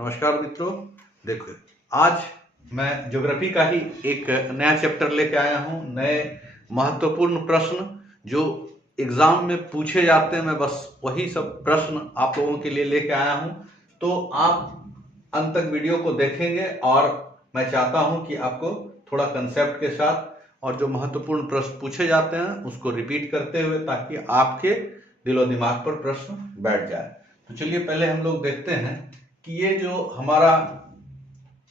नमस्कार मित्रों। देखो, आज मैं ज्योग्राफी का ही एक नया चैप्टर लेके आया हूँ। नए महत्वपूर्ण प्रश्न जो एग्जाम में पूछे जाते हैं, मैं बस वही सब प्रश्न आप लोगों के लिए लेके आया हूँ। तो आप अंत तक वीडियो को देखेंगे और मैं चाहता हूँ कि आपको थोड़ा कंसेप्ट के साथ और जो महत्वपूर्ण प्रश्न पूछे जाते हैं उसको रिपीट करते हुए, ताकि आपके दिलो दिमाग पर प्रश्न बैठ जाए। तो चलिए पहले हम लोग देखते हैं कि ये जो हमारा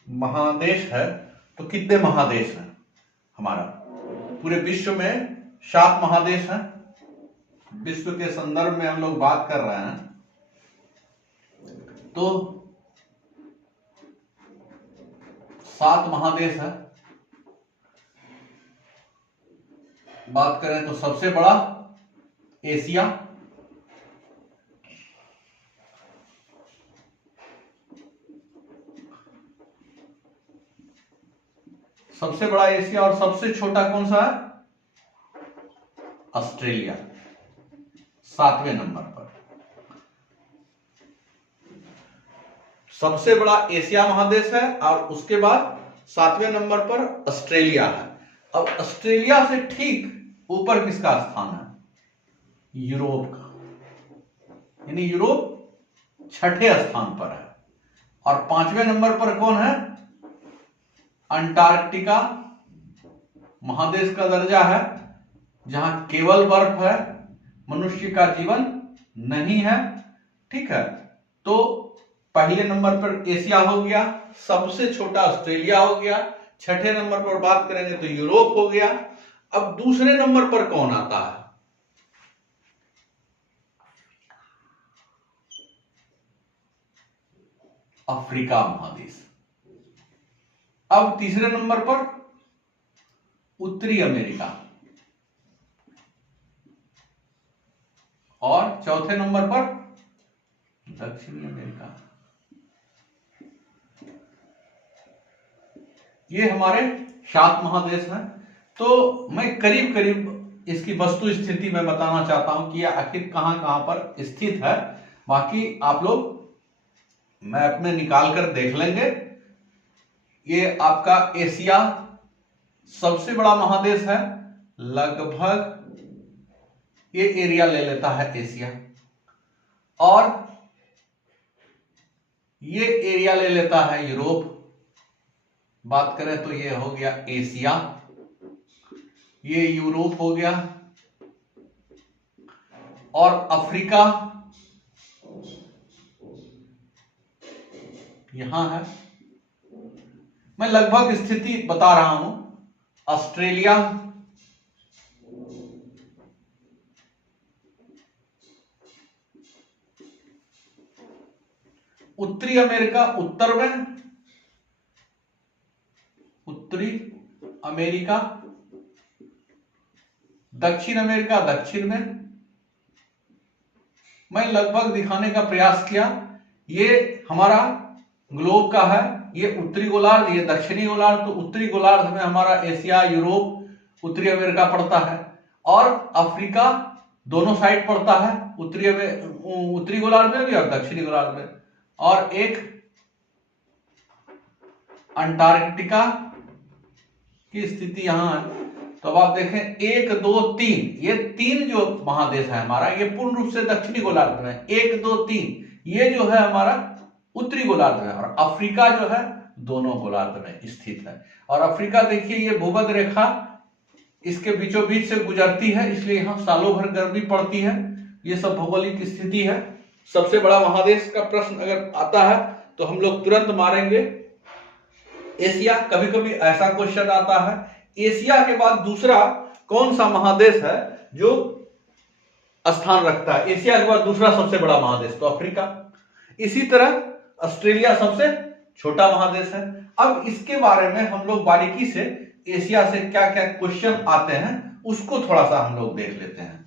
महादेश है, तो कितने महादेश हैं। हमारा पूरे विश्व में 7 महादेश हैं। विश्व के संदर्भ में हम लोग बात कर रहे हैं तो 7 महादेश है। बात करें तो सबसे बड़ा एशिया, सबसे बड़ा एशिया। और सबसे छोटा कौन सा है? ऑस्ट्रेलिया, 7वें नंबर पर। सबसे बड़ा एशिया महादेश है और उसके बाद 7वें नंबर पर ऑस्ट्रेलिया है। अब ऑस्ट्रेलिया से ठीक ऊपर किसका स्थान है? यूरोप का, यानी यूरोप 6ठे स्थान पर है। और 5वें नंबर पर कौन है? अंटार्कटिका महादेश का दर्जा है, जहां केवल बर्फ है, मनुष्य का जीवन नहीं है। ठीक है, तो पहले नंबर पर एशिया हो गया, सबसे छोटा ऑस्ट्रेलिया हो गया, 6ठे नंबर पर बात करेंगे तो यूरोप हो गया। अब दूसरे नंबर पर कौन आता है? अफ्रीका महादेश। अब तीसरे नंबर पर उत्तरी अमेरिका, और चौथे नंबर पर दक्षिणी अमेरिका। ये हमारे 7 महादेश हैं। तो मैं करीब करीब इसकी वस्तु स्थिति में बताना चाहता हूं कि यह आखिर कहां कहां पर स्थित है। बाकी आप लोग मैप में निकाल कर देख लेंगे। ये आपका एशिया सबसे बड़ा महादेश है, लगभग ये एरिया ले लेता है एशिया। और ये एरिया ले लेता है यूरोप। बात करें तो ये हो गया एशिया, ये यूरोप हो गया, और अफ्रीका यहां है। मैं लगभग स्थिति बता रहा हूं। ऑस्ट्रेलिया, उत्तरी अमेरिका उत्तर में, उत्तरी अमेरिका, दक्षिण अमेरिका दक्षिण में। मैं लगभग दिखाने का प्रयास किया। ये हमारा ग्लोब का है, ये उत्तरी गोलार्ध, ये दक्षिणी गोलार्ध। तो उत्तरी गोलार्ध में हमारा एशिया, यूरोप, उत्तरी अमेरिका पड़ता है, और अफ्रीका दोनों साइड पड़ता है, उत्तरी गोलार्ध में भी और दक्षिणी गोलार्ध में। और एक अंटार्कटिका की स्थिति यहां है। तो अब आप देखें 1 2 3, ये 3 जो महादेश है हमारा, ये पूर्ण रूप से दक्षिणी गोलार्ध में। 1 2 3 ये जो है हमारा उत्तरी गोलार्ध में, और अफ्रीका जो है दोनों गोलार्ध में स्थित है। और अफ्रीका देखिए, ये भूमध्य रेखा इसके बीचों बीच से गुजरती है, इसलिए यहां सालों भर गर्मी पड़ती है। ये सब भौगोलिक स्थिति है। सबसे बड़ा महादेश का प्रश्न अगर आता है तो हम लोग तुरंत मारेंगे एशिया। कभी कभी ऐसा क्वेश्चन आता है, एशिया के बाद दूसरा कौन सा महादेश है जो स्थान रखता है? एशिया के बाद दूसरा सबसे बड़ा महादेश तो अफ्रीका। इसी तरह ऑस्ट्रेलिया सबसे छोटा महादेश है। अब इसके बारे में हम लोग बारीकी से एशिया से क्या क्या क्वेश्चन आते हैं उसको थोड़ा सा हम लोग देख लेते हैं।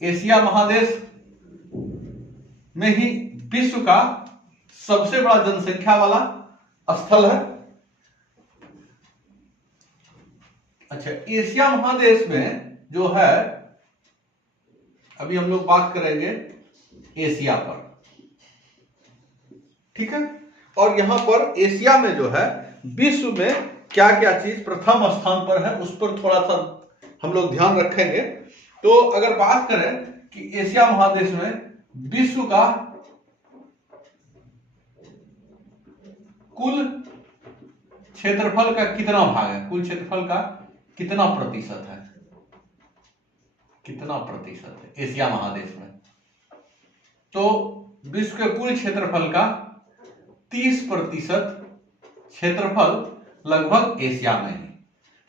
एशिया महादेश में ही विश्व का सबसे बड़ा जनसंख्या वाला स्थल है। अच्छा, एशिया महादेश में जो है, अभी हम लोग बात करेंगे एशिया पर, ठीक है। और यहां पर एशिया में जो है विश्व में क्या क्या चीज प्रथम स्थान पर है उस पर थोड़ा सा हम लोग ध्यान रखेंगे। तो अगर बात करें कि एशिया महादेश में विश्व का कुल क्षेत्रफल का कितना भाग है, कुल क्षेत्रफल का कितना प्रतिशत है, कितना प्रतिशत है एशिया महादेश में, तो विश्व के कुल क्षेत्रफल का 30% क्षेत्रफल लगभग एशिया में है।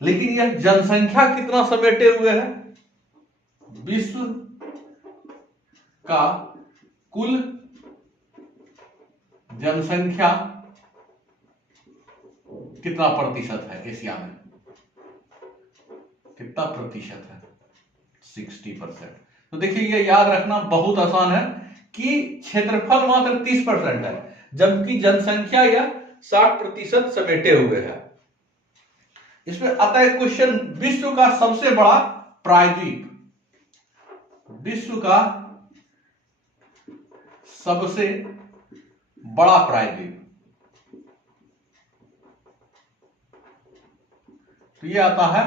लेकिन यह जनसंख्या कितना समेटे हुए है, विश्व का कुल जनसंख्या कितना प्रतिशत है एशिया में, कितना प्रतिशत है, 60%। तो देखिए ये याद रखना बहुत आसान है कि क्षेत्रफल मात्र 30% है जबकि जनसंख्या यह 60% समेटे हुए है। इसमें आता है क्वेश्चन, विश्व का सबसे बड़ा प्रायद्वीप, विश्व का सबसे बड़ा प्रायद्वीप, तो यह आता है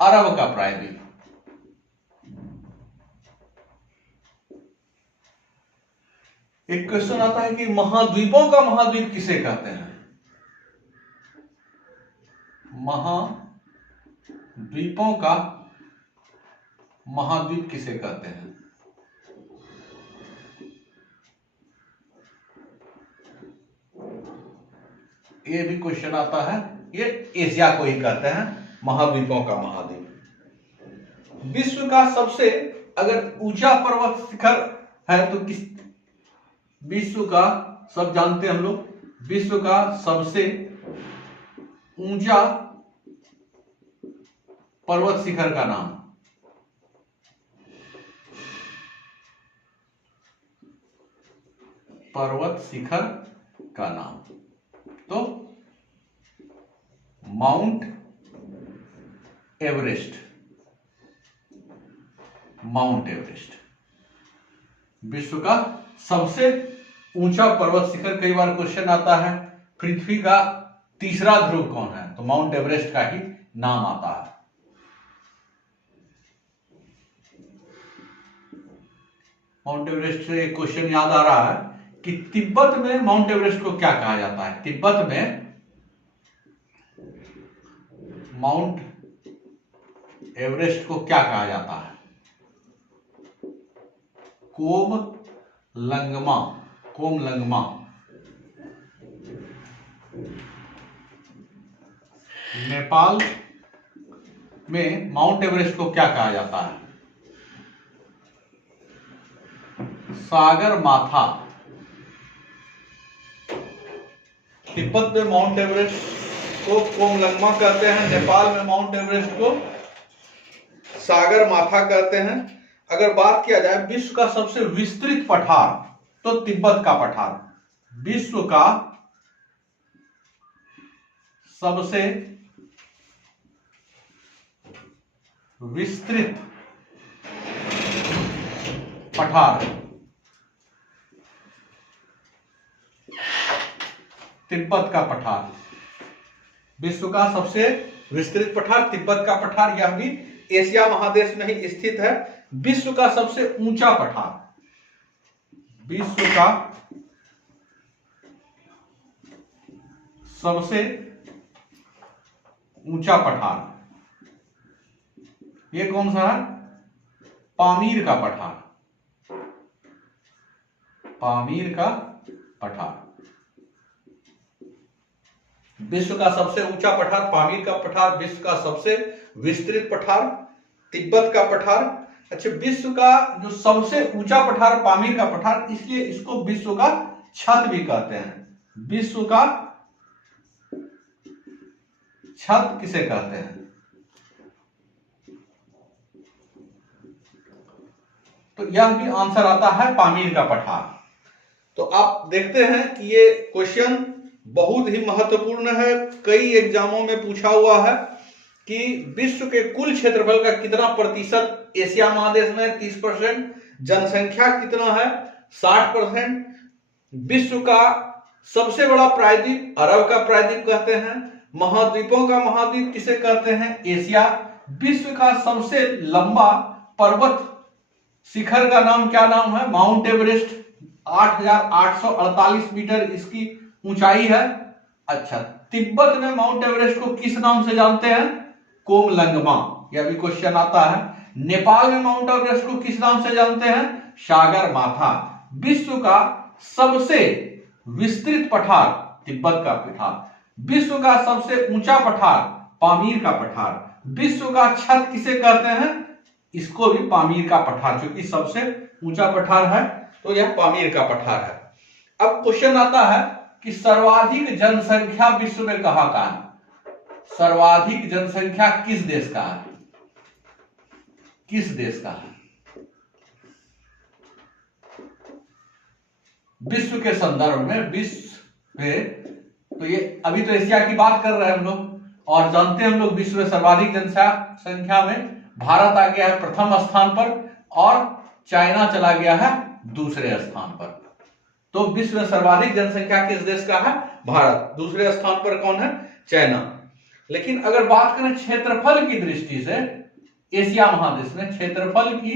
अरब का प्रायद्वीप। एक क्वेश्चन आता है कि महाद्वीपों का महाद्वीप किसे कहते हैं, महाद्वीपों का महाद्वीप किसे कहते हैं, ये भी क्वेश्चन आता है, ये एशिया को ही कहते हैं महाद्वीपों का महाद्वीप। विश्व का सबसे अगर ऊंचा पर्वत शिखर है तो किस, विश्व का, सब जानते हैं हम लोग, विश्व का सबसे ऊंचा पर्वत शिखर का नाम, पर्वत शिखर का नाम, तो माउंट एवरेस्ट, माउंट एवरेस्ट विश्व का सबसे ऊंचा पर्वत शिखर। कई बार क्वेश्चन आता है पृथ्वी का तीसरा ध्रुव कौन है, तो माउंट एवरेस्ट का ही नाम आता है। माउंट एवरेस्ट से एक क्वेश्चन याद आ रहा है कि तिब्बत में माउंट एवरेस्ट को क्या कहा जाता है, तिब्बत में माउंट एवरेस्ट को क्या कहा जाता है, कोमलंगमा, कोमलंगमा। नेपाल में माउंट एवरेस्ट को क्या कहा जाता है, सागर माथा। तिब्बत में माउंट एवरेस्ट को कोमलंगमा कहते हैं, नेपाल में माउंट एवरेस्ट को सागर माथा कहते हैं। अगर बात किया जाए विश्व का सबसे विस्तृत पठार, तो तिब्बत का पठार, विश्व का सबसे विस्तृत पठार तिब्बत का पठार, विश्व का सबसे विस्तृत पठार तिब्बत का पठार, यह भी एशिया महादेश में ही स्थित है। विश्व का सबसे ऊंचा पठार, विश्व का सबसे ऊंचा पठार, ये कौन सा है, पामीर का पठार, पामीर का पठार। विश्व का सबसे ऊंचा पठार पामीर का पठार, विश्व का सबसे विस्तृत पठार तिब्बत का पठार। अच्छा, विश्व का जो सबसे ऊंचा पठार पामीर का पठार, इसलिए इसको विश्व का छत भी कहते हैं। विश्व का छत किसे कहते हैं, तो यह भी आंसर आता है पामीर का पठार। तो आप देखते हैं कि ये क्वेश्चन बहुत ही महत्वपूर्ण है, कई एग्जामों में पूछा हुआ है कि विश्व के कुल क्षेत्रफल का कितना प्रतिशत एशिया महादेश में है? 30%। जनसंख्या कितना है? 60%। विश्व का सबसे बड़ा प्रायद्वीप अरब का प्रायद्वीप कहते हैं। महाद्वीपों का महाद्वीप किसे कहते हैं? एशिया। विश्व का सबसे लंबा पर्वत शिखर का नाम क्या नाम है? Mount Everest. 8,848 मीटर इसकी ऊंचाई है। अच्छा, तिब्बत में माउंट एवरेस्ट को किस नाम से जानते हैं? कोमलंगमा। यह भी क्वेश्चन आता है। नेपाल में माउंट एवरेस्ट को किस नाम से जानते हैं? सागर माथा। विश्व का सबसे विस्तृत पठार तिब्बत का पठार। विश्व का सबसे ऊंचा पठार पामीर का पठार। विश्व का छत किसे कहते हैं? इसको भी पामीर का पठार, क्योंकि सबसे ऊंचा पठार है तो यह पामीर का पठार है। अब क्वेश्चन आता है कि सर्वाधिक जनसंख्या विश्व में कहां का है? सर्वाधिक जनसंख्या किस देश का है? किस देश का है? विश्व के संदर्भ में, विश्व में, तो ये अभी तो एशिया की बात कर रहे हैं हम लोग, और जानते हैं हम लोग विश्व में सर्वाधिक जनसंख्या में भारत आ गया है प्रथम स्थान पर और चाइना चला गया है दूसरे स्थान पर। तो विश्व में सर्वाधिक जनसंख्या किस देश का है? भारत। दूसरे स्थान पर कौन है? चाइना। लेकिन अगर बात करें क्षेत्रफल की दृष्टि से, एशिया महादेश में क्षेत्रफल की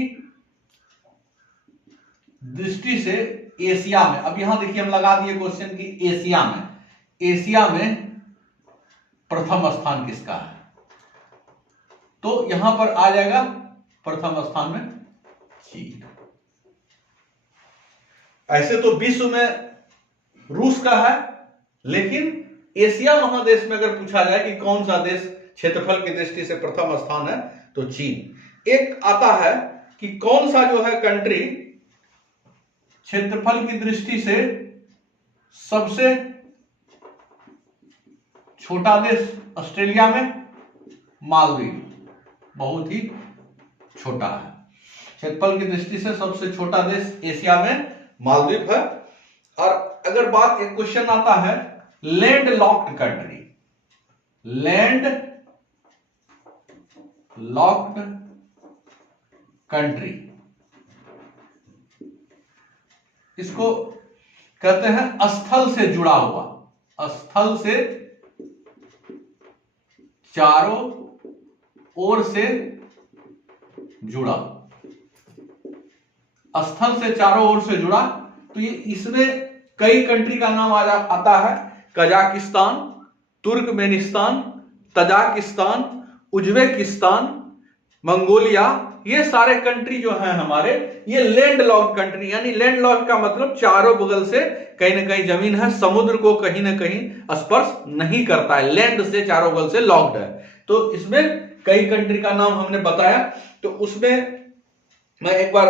दृष्टि से एशिया में, अब यहां देखिए हम लगा दिए क्वेश्चन की एशिया में, एशिया में प्रथम स्थान किसका है? तो यहां पर आ जाएगा प्रथम स्थान में चीन। ऐसे तो विश्व में रूस का है, लेकिन एशिया महादेश में अगर पूछा जाए कि कौन सा देश क्षेत्रफल की दृष्टि से प्रथम स्थान है, तो चीन। एक आता है कि कौन सा जो है कंट्री क्षेत्रफल की दृष्टि से सबसे छोटा देश? ऑस्ट्रेलिया में मालदीव बहुत ही छोटा है। क्षेत्रफल की दृष्टि से सबसे छोटा देश एशिया में मालदीव है। और अगर बात, एक क्वेश्चन आता है land locked country, land locked country, इसको कहते हैं स्थल से जुड़ा हुआ, स्थल से चारों ओर से जुड़ा, स्थल से चारों ओर से जुड़ा। तो ये इसमें कई कंट्री का नाम आता है। Kazakhstan, Turkmenistan, Tajikistan, Uzbekistan, Mongolia, ये सारे कंट्री जो हैं हमारे, ये लैंड लॉक्ड कंट्री। यानी लैंड लॉक्ड का मतलब चारों बगल से कहीं ना कहीं जमीन है, समुद्र को कहीं ना कहीं स्पर्श नहीं करता है, लैंड से चारों बगल से लॉक्ड है। तो इसमें कई कंट्री का नाम हमने बताया, तो उसमें मैं एक बार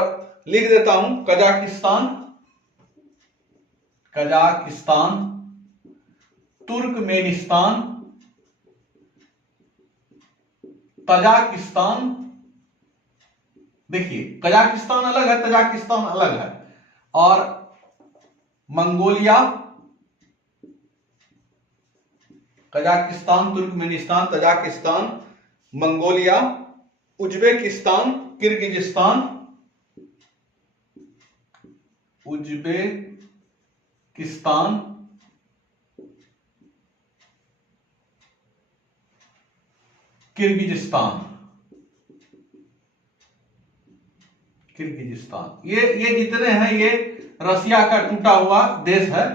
लिख देता हूं। Kazakhstan, Kazakhstan, Turkmenistan, Tajikistan. देखिए कजाकिस्तान अलग है, तजाकिस्तान अलग है। और Mongolia, Kazakhstan, Turkmenistan, Tajikistan, Mongolia, Uzbekistan, Kyrgyzstan, Uzbekistan, Kyrgyzstan, Kyrgyzstan, ये जितने हैं ये रसिया का टूटा हुआ देश है।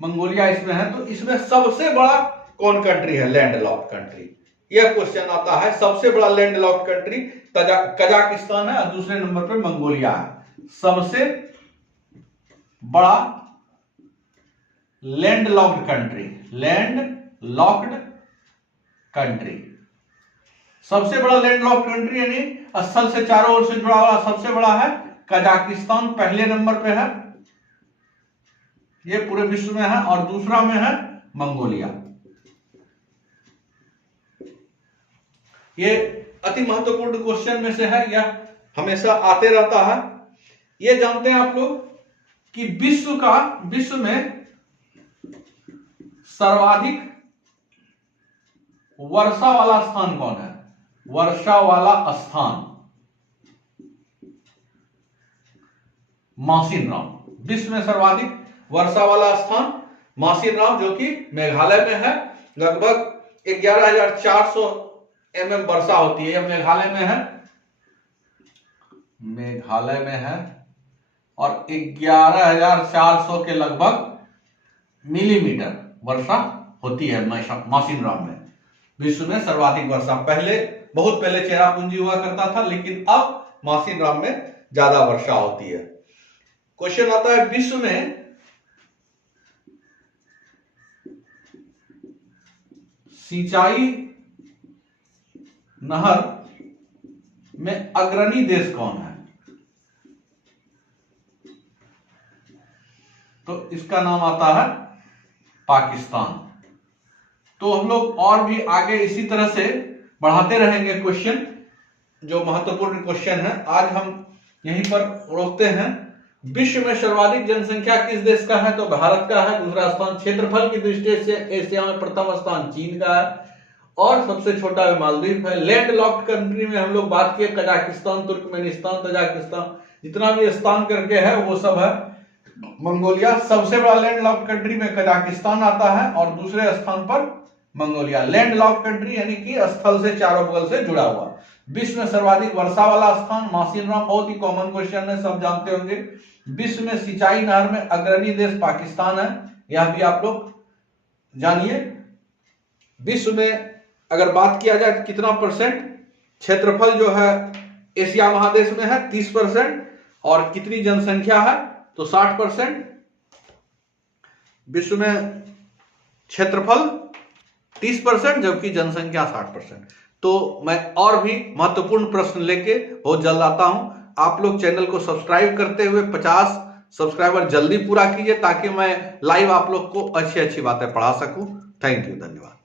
मंगोलिया इसमें है। तो इसमें सबसे बड़ा कौन कंट्री है? Land locked country. यह क्वेश्चन आता है। सबसे बड़ा लैंड लॉक्ड कंट्री कजाकिस्तान है और दूसरे नंबर पे मंगोलिया है। सबसे बड़ा land locked country, land locked country, सबसे बड़ा लैंड लॉक्ड कंट्री यानी स्थल से चारों ओर से जुड़ा हुआ सबसे बड़ा है कजाकिस्तान, पहले नंबर पे है, ये पूरे विश्व में है। और दूसरा में है मंगोलिया। ये अति महत्वपूर्ण क्वेश्चन में से है, यह हमेशा आते रहता है। ये जानते हैं आप लोग कि विश्व में सर्वाधिक वर्षा वाला स्थान कौन है? वर्षा वाला स्थान मासिनराम। विश्व में सर्वाधिक वर्षा वाला स्थान मासिनराम, जो कि मेघालय में है। लगभग 11,400 mm वर्षा होती है। यह मेघालय में है, और 11,400 के लगभग मिलीमीटर वर्षा होती है मासिनराम में। विश्व में सर्वाधिक वर्षा पहले, बहुत पहले चेरापूंजी हुआ करता था, लेकिन अब मासिनराम में ज्यादा वर्षा होती है। क्वेश्चन आता है, विश्व में सिंचाई नहर में अग्रणी देश कौन है? तो इसका नाम आता है पाकिस्तान। तो हम लोग और भी आगे इसी तरह से बढ़ाते रहेंगे क्वेश्चन, जो महत्वपूर्ण क्वेश्चन है। आज हम यहीं पर रोकते हैं। विश्व में सर्वाधिक जनसंख्या किस देश का है? तो भारत का है। दूसरा स्थान क्षेत्रफल की दृष्टि से एशिया में प्रथम स्थान चीन का है, और सबसे छोटा मालदीव है। लैंड लॉक्ड कंट्री में हम लोग बात किए कजाकिस्तान, तुर्कमेनिस्तान, तजाकिस्तान, जितना भी स्थान करके है वो सब है। मंगोलिया सबसे बड़ा लैंड लॉक्ड कंट्री में कजाकिस्तान आता है, और दूसरे स्थान पर मंगोलिया। लैंड लॉक्ड कंट्री यानी कि स्थल से चारों बगल से जुड़ा हुआ। विश्व में सर्वाधिक वर्षा वाला स्थान मासिनराम, बहुत ही कॉमन क्वेश्चन है, सब जानते होंगे। विश्व में सिंचाई नहर में अग्रणी देश पाकिस्तान है, यह भी आप लोग जानिए। विश्व में अगर बात किया जाए कितना परसेंट क्षेत्रफल जो है एशिया महादेश में है 30%, और कितनी जनसंख्या है तो 60%। विश्व में क्षेत्रफल 30%, जबकि जनसंख्या 60%। तो मैं और भी महत्वपूर्ण प्रश्न लेके बहुत जल्द आता हूं। आप लोग चैनल को सब्सक्राइब करते हुए 50 सब्सक्राइबर जल्दी पूरा कीजिए, ताकि मैं लाइव आप लोग को अच्छी अच्छी बातें पढ़ा सकूं। थैंक यू, धन्यवाद।